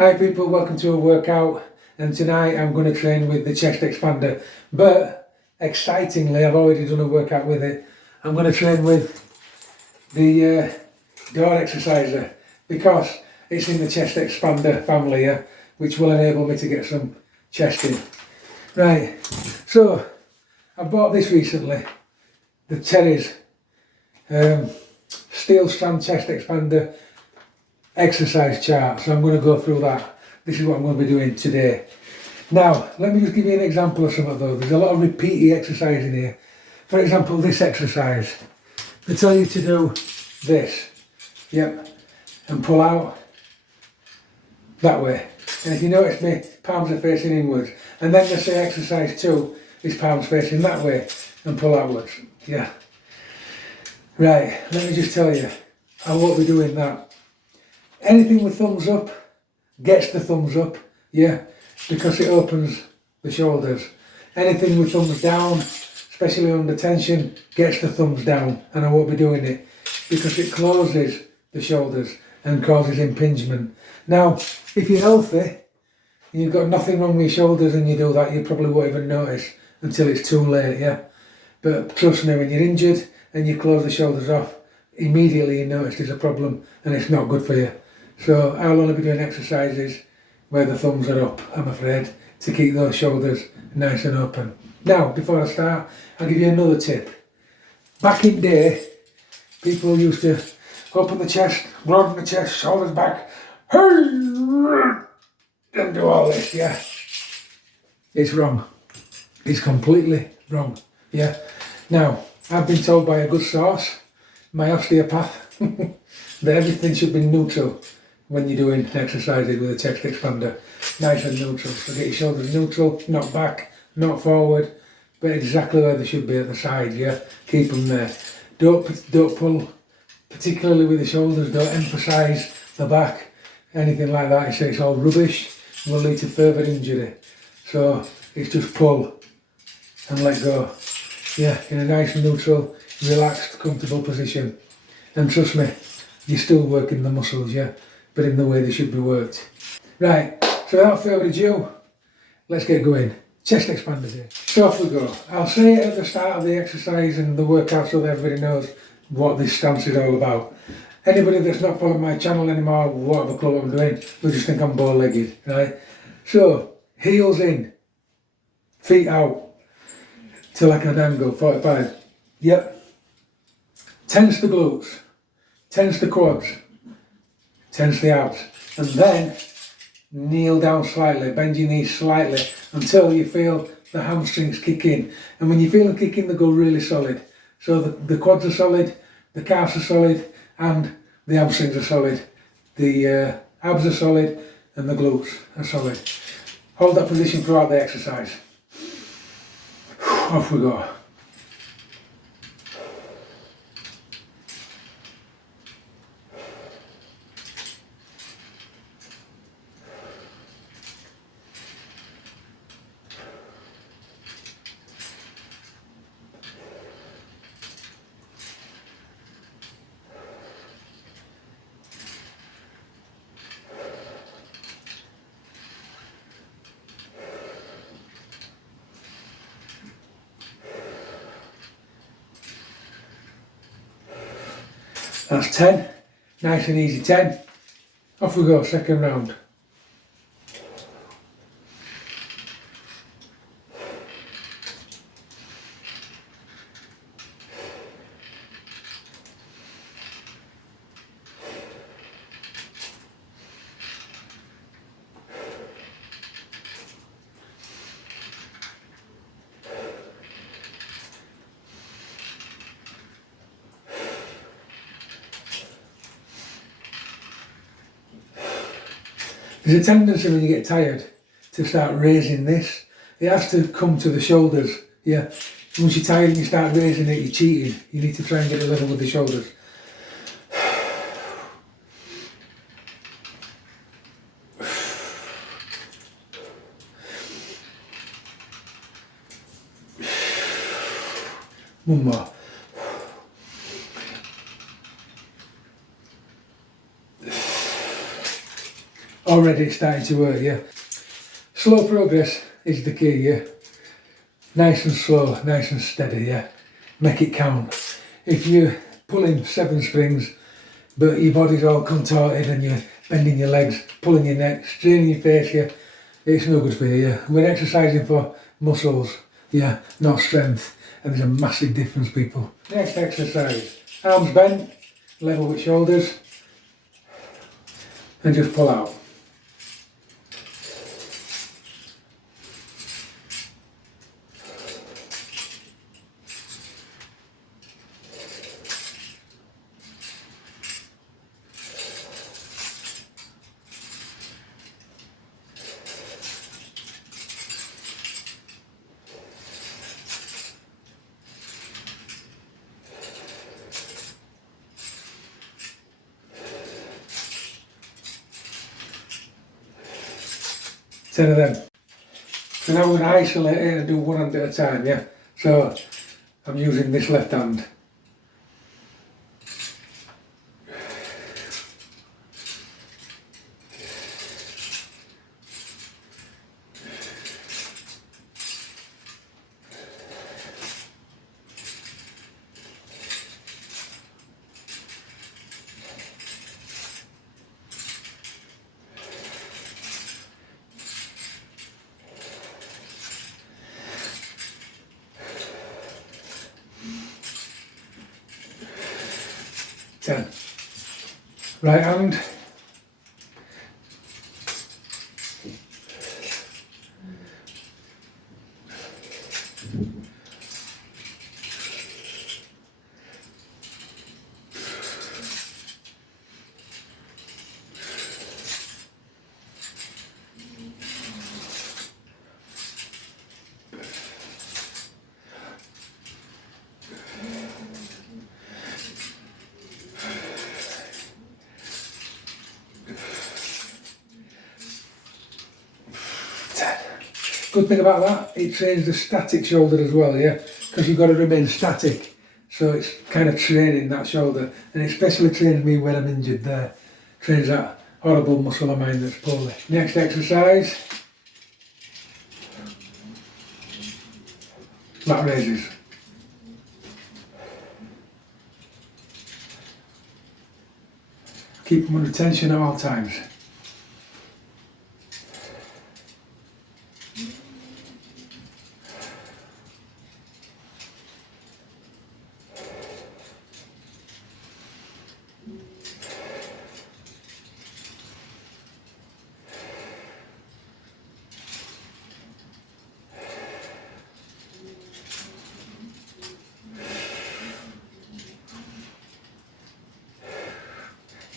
Hi people, welcome to a workout, and tonight I'm going to train with the chest expander, but excitingly I've already done a workout with it. I'm going to train with the door exerciser because it's in the chest expander family here, which will enable me to get some chest in. Right, so I bought this recently, the Terry's steel strand chest expander exercise chart, so I'm going to go through that. This is what I'm going to be doing today. Now, let me just give you an example of some of those. There's a lot of repeaty exercise in here. For example, this exercise. They tell you to do this, yep, and pull out that way. And if you notice, my palms are facing inwards. And then they say exercise 2 is palms facing that way and pull outwards. Yeah. Right, let me just tell you, I won't be doing that. Anything with thumbs up gets the thumbs up, yeah, because it opens the shoulders. Anything with thumbs down, especially under tension, gets the thumbs down, and I won't be doing it because it closes the shoulders and causes impingement. Now, if you're healthy and you've got nothing wrong with your shoulders and you do that, you probably won't even notice until it's too late, yeah. But trust me, when you're injured and you close the shoulders off, immediately you notice there's a problem and it's not good for you. So I'll only be doing exercises where the thumbs are up, I'm afraid, to keep those shoulders nice and open. Now, before I start, I'll give you another tip. Back in day, people used to open the chest, broaden the chest, shoulders back, and do all this, yeah. It's wrong. It's completely wrong, yeah. Now, I've been told by a good source, my osteopath, that everything should be neutral when you're doing exercises with a chest expander. Nice and neutral. So get your shoulders neutral, not back, not forward, but exactly where they should be at the sides, yeah? Keep them there. Don't pull, particularly with the shoulders, don't emphasise the back, anything like that. It's all rubbish, will lead to further injury. So it's just pull and let go. Yeah, in a nice neutral, relaxed, comfortable position. And trust me, you're still working the muscles, yeah, but in the way they should be worked. Right, so without further ado, let's get going. Chest expanders here. So off we go. I'll say it at the start of the exercise and the workout so that everybody knows what this stance is all about. Anybody that's not following my channel anymore won't have a clue what I'm doing, they'll just think I'm bow-legged, right? So, heels in, feet out, to like an angle, 45. Yep. Tense the glutes, tense the quads, tense the abs, and then kneel down slightly, bend your knees slightly until you feel the hamstrings kick in. And when you feel them kick in, they go really solid. So the quads are solid, the calves are solid, and the hamstrings are solid. The abs are solid, and the glutes are solid. Hold that position throughout the exercise. Off we go. That's 10, nice and easy 10. Off we go, second round. There's a tendency when you get tired to start raising this. It has to come to the shoulders, yeah. Once you're tired and you start raising it, you're cheating. You need to try and get it level with the shoulders. One more. already starting to hurt you. Slow progress is the key, yeah. Nice and slow, nice and steady, yeah. Make it count. If you're pulling 7 springs, but your body's all contorted and you're bending your legs, pulling your neck, straining your face, yeah, it's no good for you, yeah. We're exercising for muscles, yeah, not strength. And there's a massive difference, people. Next exercise, arms bent, level with shoulders, and just pull out. Ten of them. So now we're going to isolate it and do one hand at a time, yeah? So I'm using this left hand. Ten. Right hand. Good thing about that, it trains the static shoulder as well, yeah? Because you've got to remain static. So it's kind of training that shoulder. And it especially trains me when I'm injured there. Trains that horrible muscle of mine that's poorly. Next exercise. Lat raises. Keep them under tension at all times.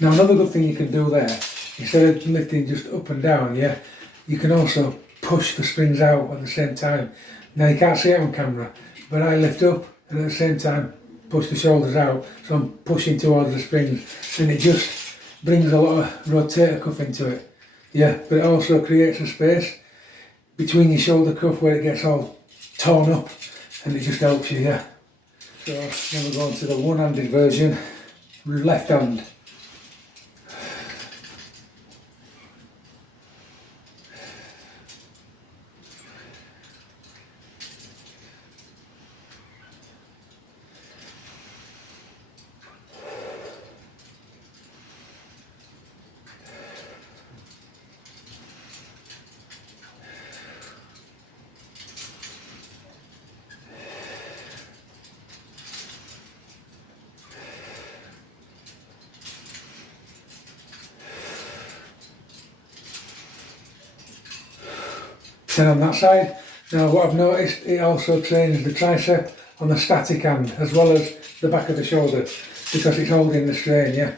Now another good thing you can do there, instead of lifting just up and down, yeah, you can also push the springs out at the same time. Now you can't see it on camera, but I lift up and at the same time push the shoulders out, so I'm pushing towards the springs, and it just brings a lot of rotator cuff into it. Yeah, but it also creates a space between your shoulder cuff where it gets all torn up, and it just helps you, yeah. So then we're going to the one-handed version, left hand. Then on that side. Now what I've noticed, it also trains the tricep on the static hand as well as the back of the shoulder because it's holding the strain, yeah.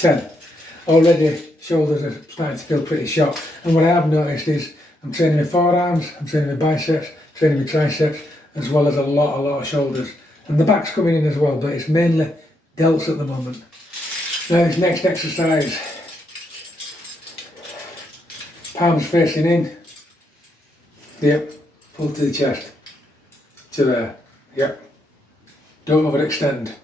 10. Already shoulders are starting to feel pretty shot, and what I have noticed is I'm training my forearms, I'm training my biceps, training my triceps, as well as a lot of shoulders, and the back's coming in as well, but it's mainly delts at the moment. Now this next exercise, palms facing in, yep, pull to the chest, to there, yep, don't overextend.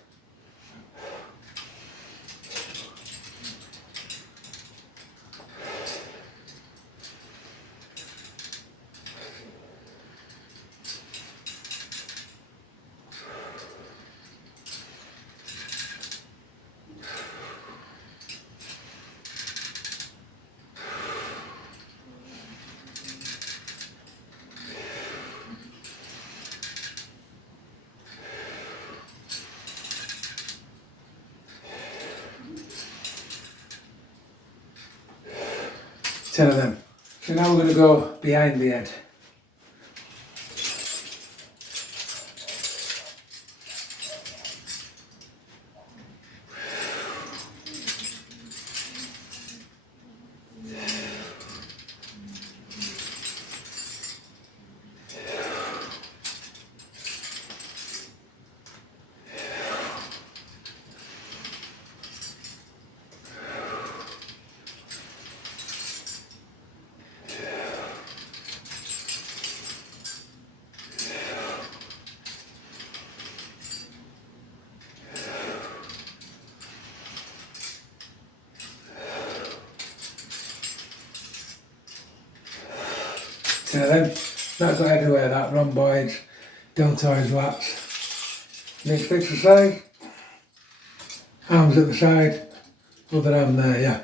Ten of them. So now we're going to go behind the head. Now then, that's got everywhere, that rhomboids, deltoids, lats. Next exercise, arms at the side, other arm there, yeah.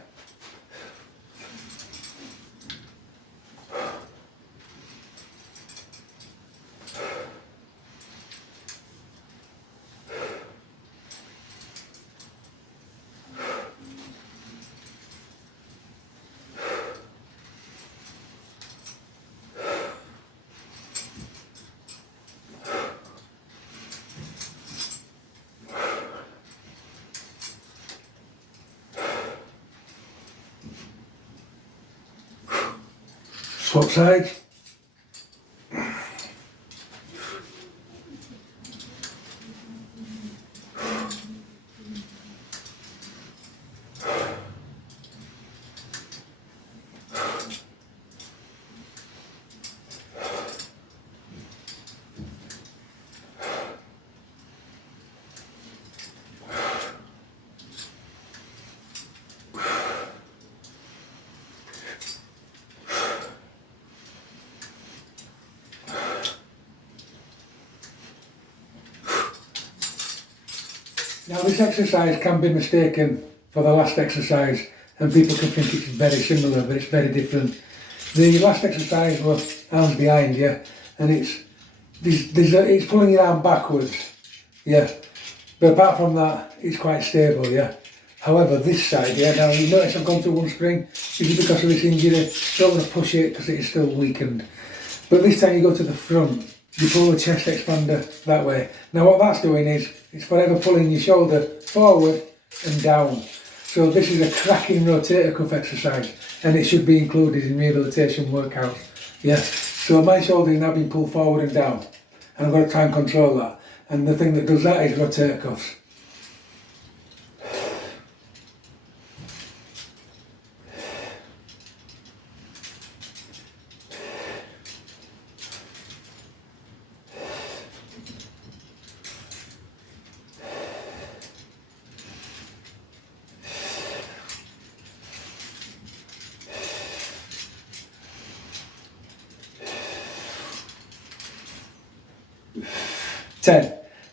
Swap sides. Now this exercise can be mistaken for the last exercise, and people can think it's very similar, but it's very different. The last exercise was arms behind you, and it's pulling your arm backwards, yeah. But apart from that, it's quite stable, yeah. However, this side, yeah, now you notice I've gone to one spring. This is because of this injury. Don't want to push it because it is still weakened. But this time you go to the front, you pull the chest expander that way. Now what that's doing is, it's forever pulling your shoulder forward and down. So this is a cracking rotator cuff exercise, and it should be included in rehabilitation workouts. Yeah. So my shoulder is now being pulled forward and down, and I've got to try and control that. And the thing that does that is rotator cuffs.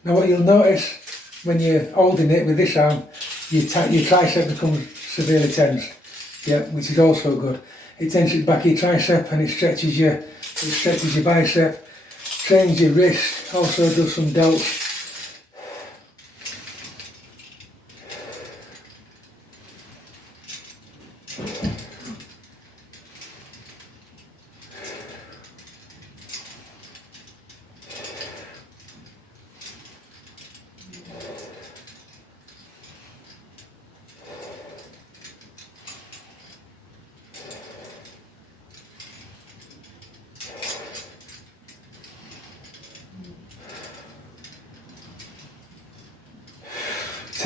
Now what you'll notice when you're holding it with this arm, your tricep becomes severely tensed, yeah, which is also good. It tenses back your tricep and it stretches your bicep, trains your wrist, also does some delts.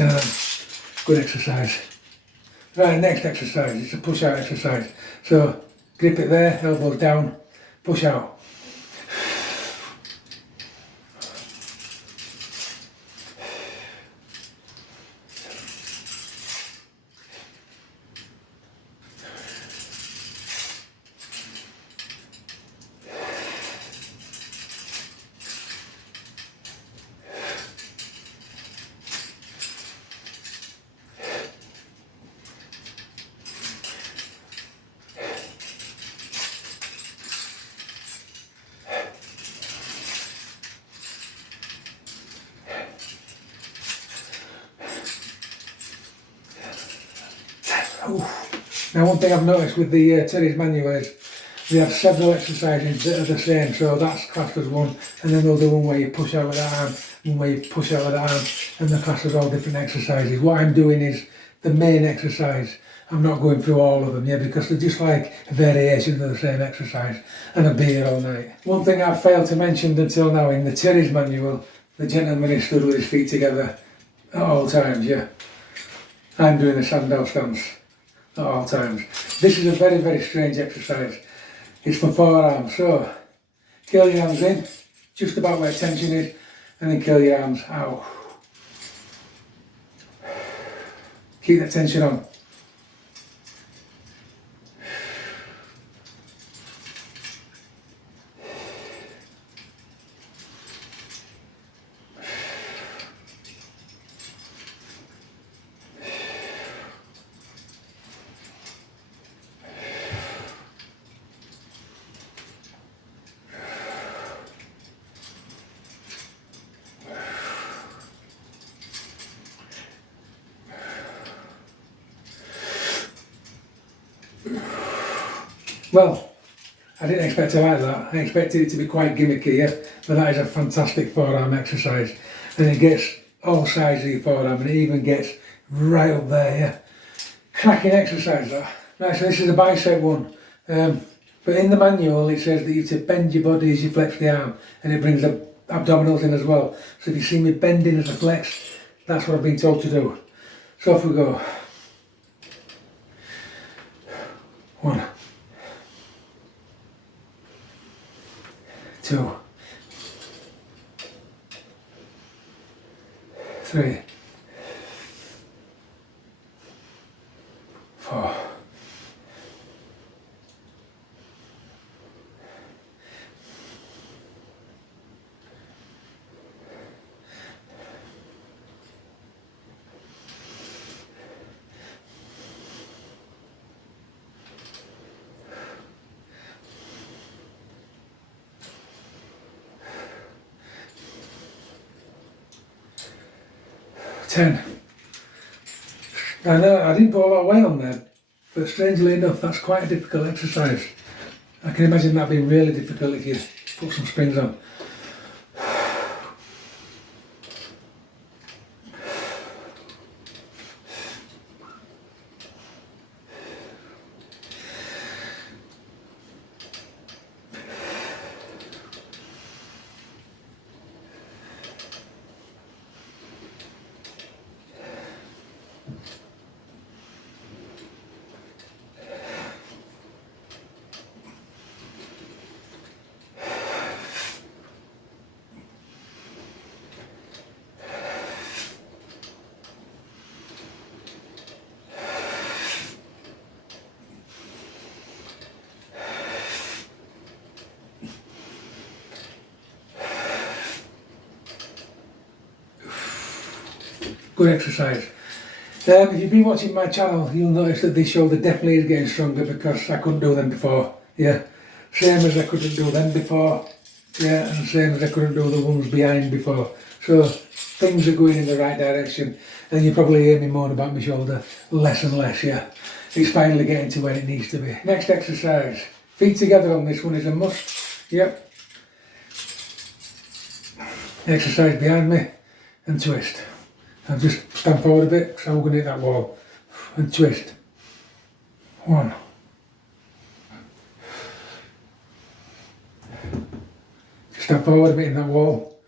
turn. Good exercise. Right, next exercise, it's a push out exercise. So grip it there, elbows down, push out. Oof. Now one thing I've noticed with the Terry's manual is we have several exercises that are the same, so that's classed as one, and then they'll do one where you push out with that arm, one where you push out with that arm, and they're classed as all different exercises. What I'm doing is the main exercise. I'm not going through all of them, yeah, because they're just like a variation of the same exercise, and I'll be here all night. One thing I've failed to mention until now, in the Terry's manual, the gentleman is stood with his feet together at all times, yeah. I'm doing the Sandow stance at all times. This is a very, very strange exercise. It's for forearms, so curl your arms in, just about where tension is, and then curl your arms out. Keep that tension on. Well, I didn't expect to like that. I expected it to be quite gimmicky, yeah? But that is a fantastic forearm exercise. And it gets all sides of your forearm, and it even gets right up there, yeah? Cracking exercise, that. Right, so this is a bicep one. But in the manual it says that you have to bend your body as you flex the arm, and it brings the abdominals in as well. So if you see me bending as a flex, that's what I've been told to do. So off we go. 1, 2, 3, 4, 10. I know I didn't put a lot of weight on there, but strangely enough that's quite a difficult exercise. I can imagine that being really difficult if you put some springs on. Good exercise. If you've been watching my channel, you'll notice that this shoulder definitely is getting stronger because I couldn't do them before. Yeah, same as I couldn't do them before. Yeah, and same as I couldn't do the ones behind before. So things are going in the right direction, and you probably hear me moan about my shoulder less and less. Yeah, it's finally getting to where it needs to be. Next exercise, feet together on this one is a must. Yep. Exercise behind me and twist. I'll just stand forward a bit so I'm going to hit that wall and twist. 1. Stand forward a bit in that wall.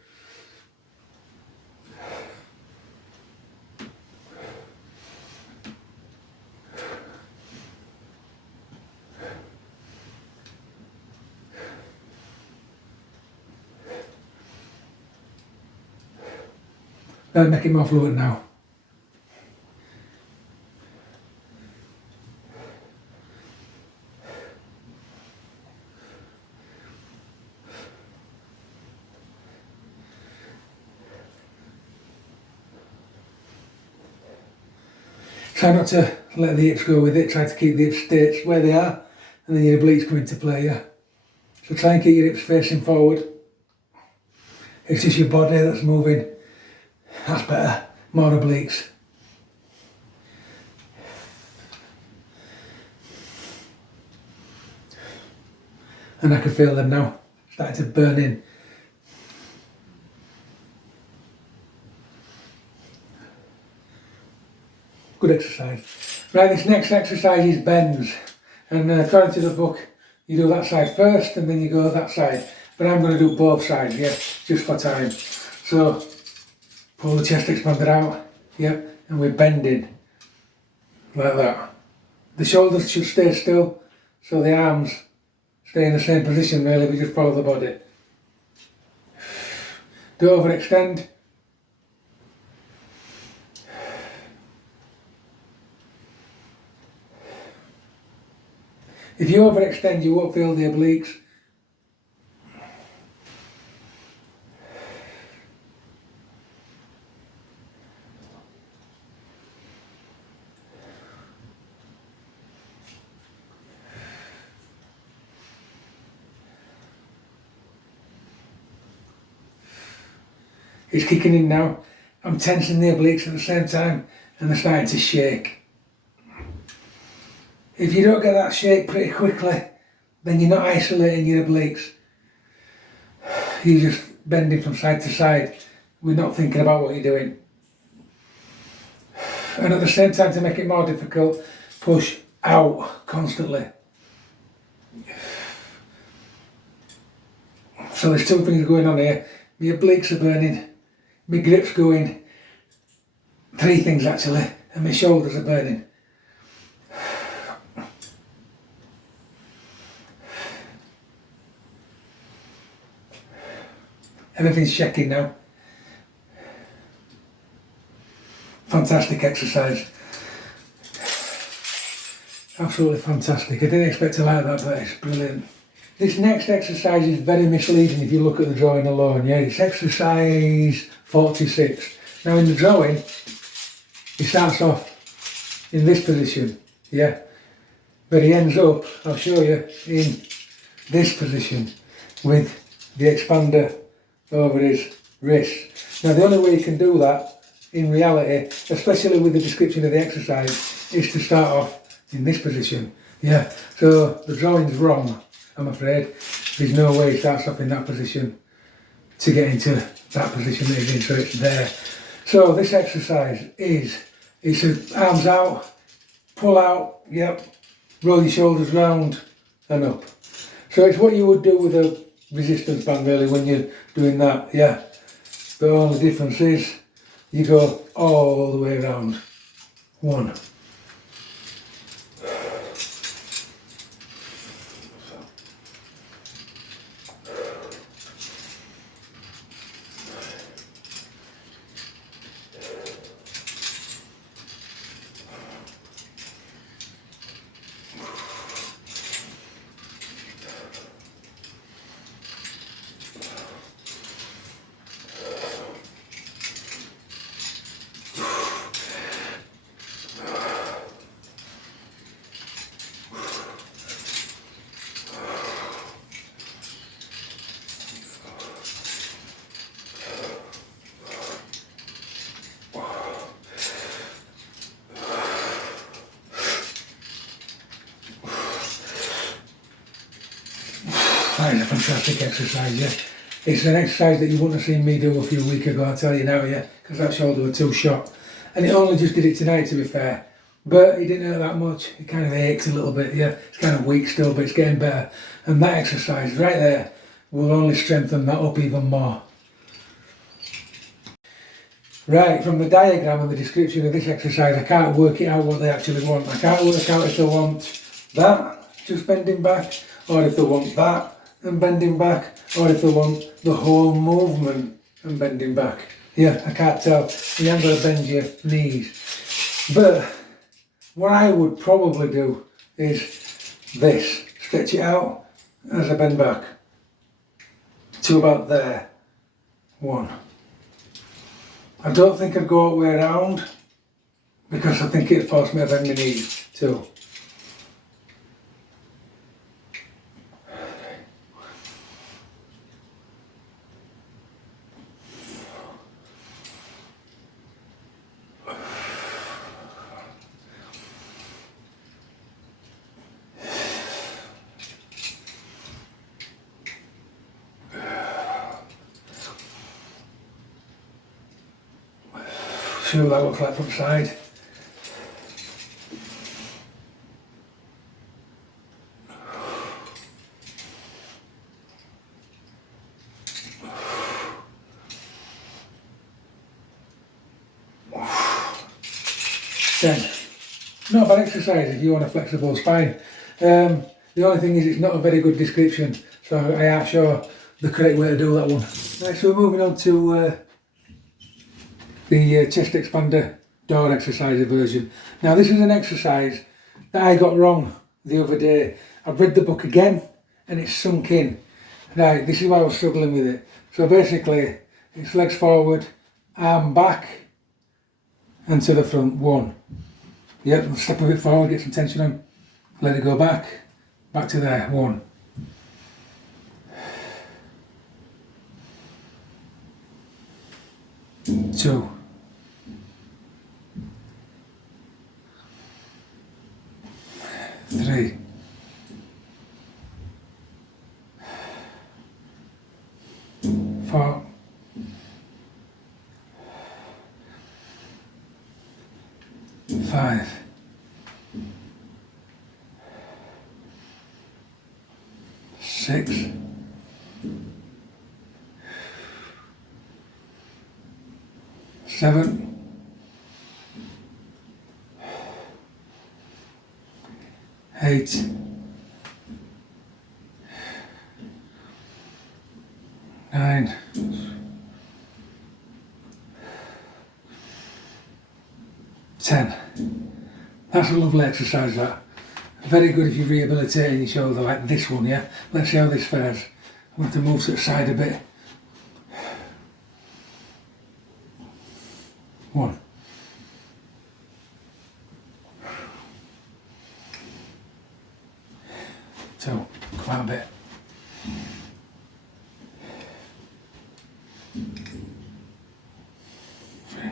That'll make it more fluent now. Try not to let the hips go with it, try to keep the hips straight where they are, and then your obliques come into play, yeah. So try and keep your hips facing forward. It's just your body that's moving. That's better. More obliques. And I can feel them now, starting to burn in. Good exercise. Right, this next exercise is bends. And according to the book, you do that side first and then you go that side. But I'm going to do both sides, yeah, just for time. So, pull the chest expander out, yeah, and we're bending. Like that. The shoulders should stay still, so the arms stay in the same position really, we just follow the body. Don't overextend. If you overextend, you won't feel the obliques. It's kicking in now. I'm tensing the obliques at the same time and they're starting to shake. If you don't get that shake pretty quickly, then you're not isolating your obliques. You're just bending from side to side. We're not thinking about what you're doing. And at the same time, to make it more difficult, push out constantly. So there's two things going on here. My obliques are burning, my grip's going, three things actually, and my shoulders are burning. Everything's shaking now. Fantastic exercise. Absolutely fantastic. I didn't expect to like that, but it's brilliant. This next exercise is very misleading if you look at the drawing alone. Yeah, it's exercise 46. Now in the drawing, he starts off in this position, yeah, but he ends up, I'll show you, in this position with the expander over his wrist. Now the only way you can do that in reality, especially with the description of the exercise, is to start off in this position. Yeah, so the drawing's wrong, I'm afraid. There's no way he starts off in that position to get into that position that he's in, so it's there. So this exercise is, it's arms out, pull out, yep, roll your shoulders round and up. So it's what you would do with a resistance band really when you're doing that, yeah. The only difference is you go all the way around. One. That is a fantastic exercise, yeah. It's an exercise that you wouldn't have seen me do a few weeks ago, I'll tell you now, yeah, because that shoulder was too short. And it only just did it tonight, to be fair. But it didn't hurt that much. It kind of aches a little bit, yeah. It's kind of weak still, but it's getting better. And that exercise right there will only strengthen that up even more. Right, from the diagram and the description of this exercise, I can't work it out what they actually want. I can't work out if they want that, just bending back, or if they want that and bending back, or if they want the whole movement and bending back. Yeah, I can't tell. You haven't got to bend your knees. But what I would probably do is this. Stretch it out as I bend back to about there. 1. I don't think I'd go all the way around because I think it'd force me to bend my knees. 2. See what that looks like from the side. Then, not a bad exercise if you want a flexible spine. The only thing is it's not a very good description, so I ain't sure the correct way to do that one. Right, so we're moving on to the chest expander door exercise version. Now this is an exercise that I got wrong the other day. I've read the book again and it's sunk in. Right, this is why I was struggling with it. So basically it's legs forward, arm back and to the front. 1. Yep, step a bit forward, get some tension on, let it go back to there. 1. 2. 3. 4. 5. 6. 7. 8. 9. 10. That's a lovely exercise, that. Very good if you're rehabilitating your shoulder like this one, yeah? Let's see how this fares. I want to move to the side a bit. 1. 2. Come out a bit. 3.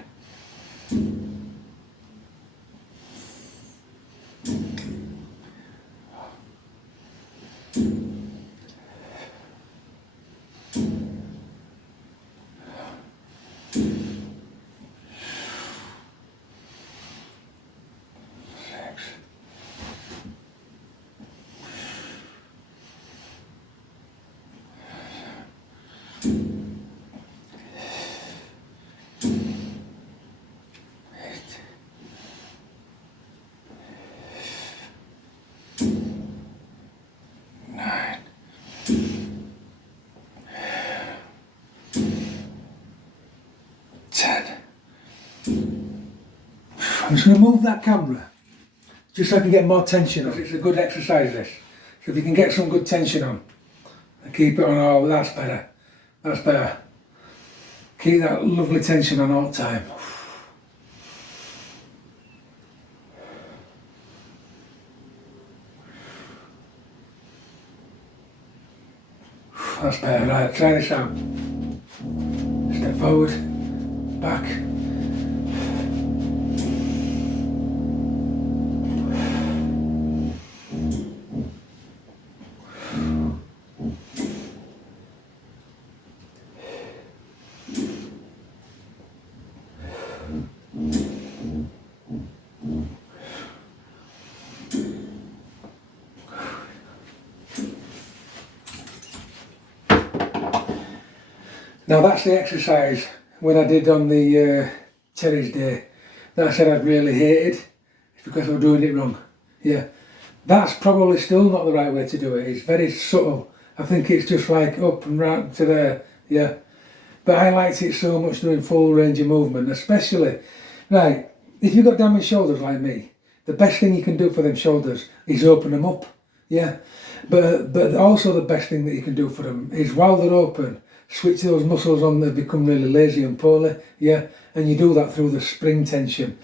10. I'm just going to move that camera just so I can get more tension on. It's a good exercise, this. So if you can get some good tension on and keep it on all, that's better. That's better. Keep that lovely tension on all the time. That's better. Right, try this out. Step forward, back. Now that's the exercise when I did on the Terry's Day that I said I'd really hated. It's because I was doing it wrong. Yeah, that's probably still not the right way to do it. It's very subtle. I think it's just like up and round to there. Yeah, but I liked it so much doing full range of movement, especially, right, if you've got damaged shoulders like me, the best thing you can do for them shoulders is open them up, yeah? But also the best thing that you can do for them is while they're open, switch those muscles on that become really lazy and poorly, yeah? And you do that through the spring tension.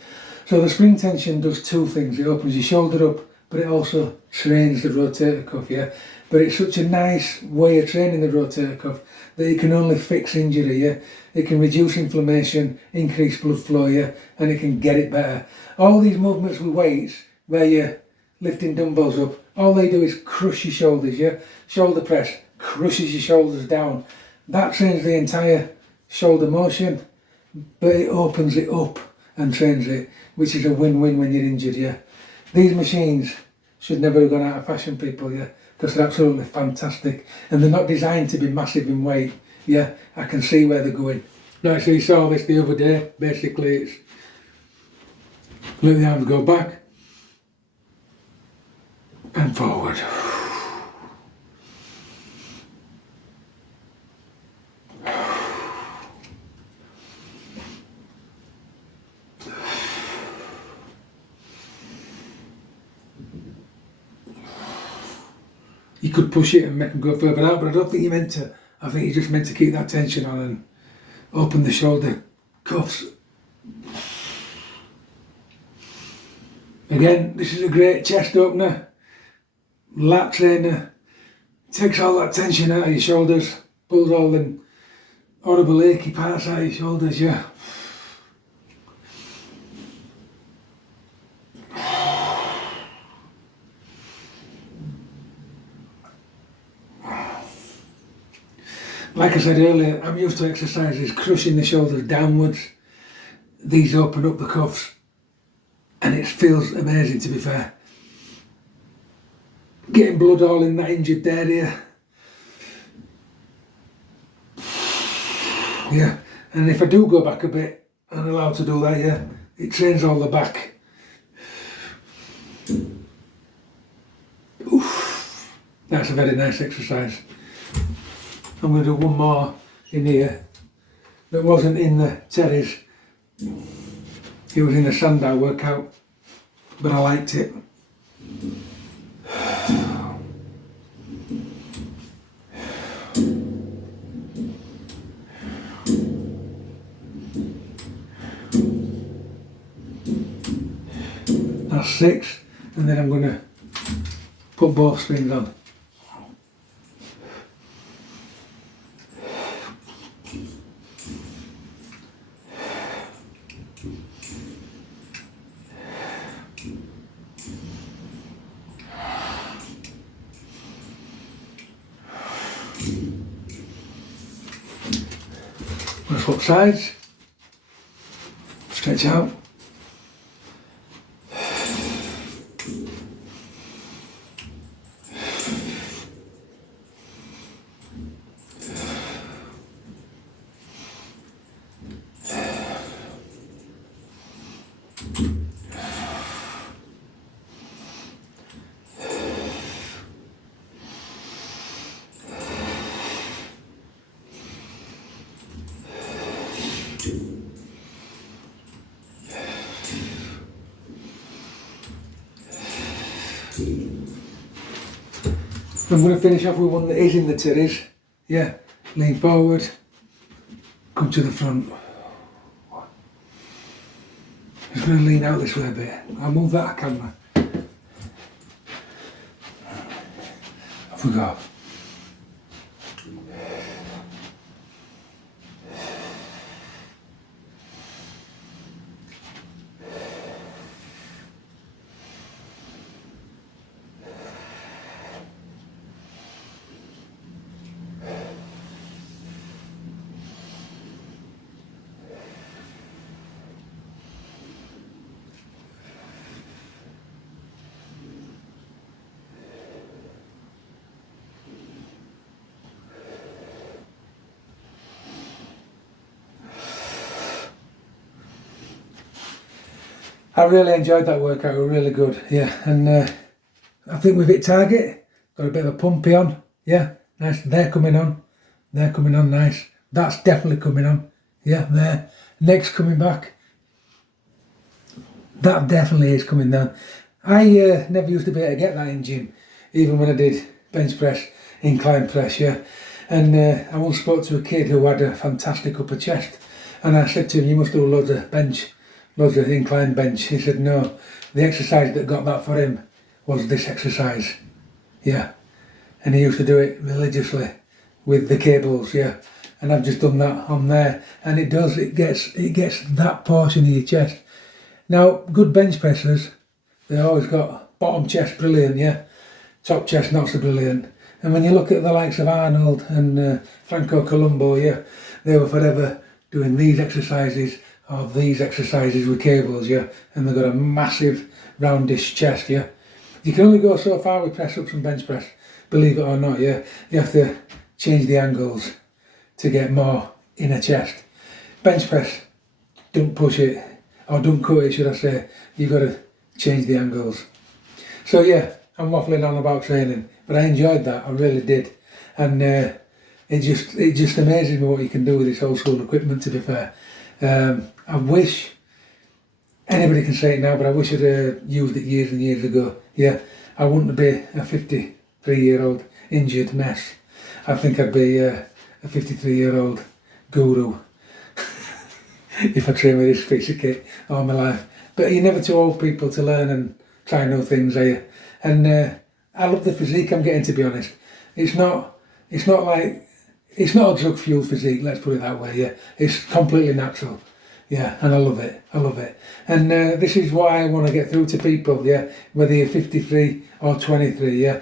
So the spring tension does two things. It opens your shoulder up, but it also trains the rotator cuff, yeah? But it's such a nice way of training the rotator cuff that it can only fix injury, yeah? It can reduce inflammation, increase blood flow, yeah? And it can get it better. All these movements with weights, where you're lifting dumbbells up, all they do is crush your shoulders, yeah? Shoulder press crushes your shoulders down. That trains the entire shoulder motion, but it opens it up and trains it, which is a win-win when you're injured, yeah? These machines should never have gone out of fashion, people, yeah? Because they're absolutely fantastic. And they're not designed to be massive in weight, yeah? I can see where they're going. Right, so you saw this the other day. Basically, it's let the arms go back and forward. You could push it and make them go further out, but I don't think you're meant to. I think you're just meant to keep that tension on and open the shoulder cuffs. Again, this is a great chest opener, lat trainer, takes all that tension out of your shoulders, pulls all them horrible achy parts out of your shoulders, yeah. Like I said earlier, I'm used to exercises crushing the shoulders downwards. These open up the cuffs and it feels amazing, to be fair. Getting blood all in that injured area. Yeah, and if I do go back a bit, I'm allowed to do that, yeah, it trains all the back. Oof. That's a very nice exercise. I'm going to do one more in here that wasn't in the Terry's. It was in the Sandow workout, but I liked it. That's 6, and then I'm going to put both strings on. We'll swap sides, stretch out. I'm going to finish off with one that is in the Terry's. Yeah, lean forward, come to the front. Just going to lean out this way a bit. I'll move that camera. Off we go. I really enjoyed that workout, it was really good, yeah, and I think we've hit target, got a bit of a pumpy on, yeah, nice, they're coming on nice, That's definitely coming on. Yeah, there. Next coming back. That definitely is coming down. I never used to be able to get that in gym, even when I did bench press, incline press, yeah. And I once spoke to a kid who had a fantastic upper chest, and I said to him, you must do loads of bench, loads of incline bench. He said, no, the exercise that got that for him was this exercise, yeah. And he used to do it religiously with the cables, yeah. And I've just done that on there, and it gets that portion of your chest. Now, good bench pressers, they always got bottom chest brilliant, yeah, top chest not so brilliant. And when you look at the likes of Arnold and Franco Columbo, yeah, they were forever doing these exercises or these exercises with cables, yeah, and they've got a massive roundish chest, yeah. You can only go so far with press ups and bench press, believe it or not, yeah. You have to change the angles to get more inner chest. Bench press, don't push it, or don't cut it, should I say. You've got to change the angles. So yeah, I'm waffling on about training, but I enjoyed that, I really did. And it just amazes me what you can do with this old school equipment, to be fair. I wish, anybody can say it now, but I wish I'd used it years and years ago. Yeah, I wouldn't be a 53-year-old injured mess. I think I'd be a 53-year-old guru if I train with this piece of kit all my life. But you're never too old, people, to learn and try new things, are you? And I love the physique I'm getting, to be honest. It's not a drug fueled physique, let's put it that way, yeah. It's completely natural, yeah, and I love it, And this is what I want to get through to people, yeah, whether you're 53 or 23, yeah.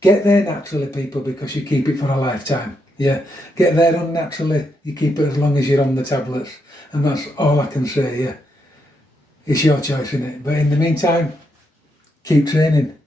Get there naturally, people, because you keep it for a lifetime, yeah. Get there unnaturally, you keep it as long as you're on the tablets, and that's all I can say, yeah. It's your choice, innit? But in the meantime, keep training.